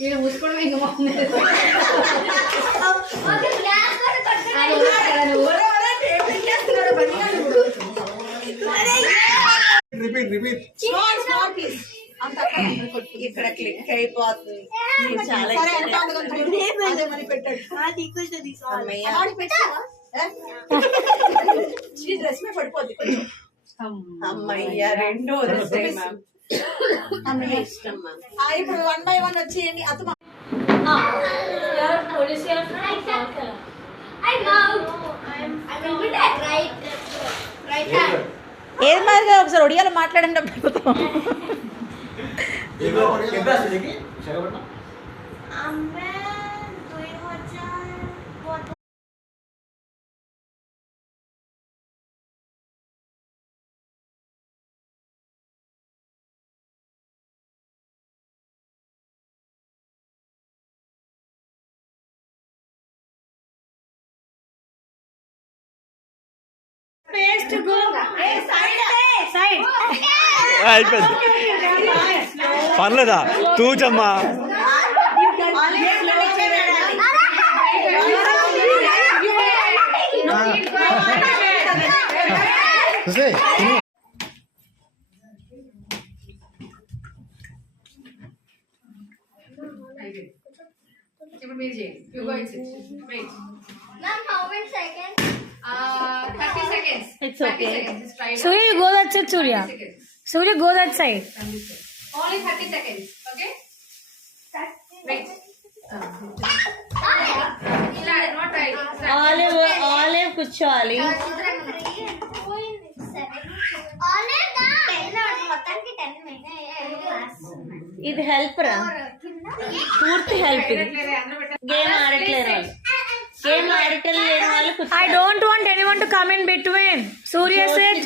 నేను మూసుకోవడం ఇంకా ఇక్కడ క్లిక్ అయిపోతుంది. చాలా పడిపోద్ది. అమ్మయ్య రెండో ఇష్టం. ఇప్పుడు 1 by 1 వచ్చేయండి. అతను ఏది మాదిరిగా ఒకసారి ఒడియాలో మాట్లాడండి. పర్లేదా తూచమ్మా. ఇప్పుడు మీరు చేయండి. You go and sit. Wait. Ma'am, how many seconds? 30 seconds. It's okay. 30 seconds. Just try it. Surya, go that side, Surya. 30 seconds. Surya, go that side. Only 30 seconds. Okay? Wait. ఇలా not right. ఆలివ్ కూర్చోవాలి. ఇది హెల్ప్ రా, పూర్తి హెల్ప్. ఇది గేమ్ ఆడట్లేరు వాళ్ళు. గేమ్ ఆడటం లేని వాళ్ళు I don't want anyone to come in between. Surya said,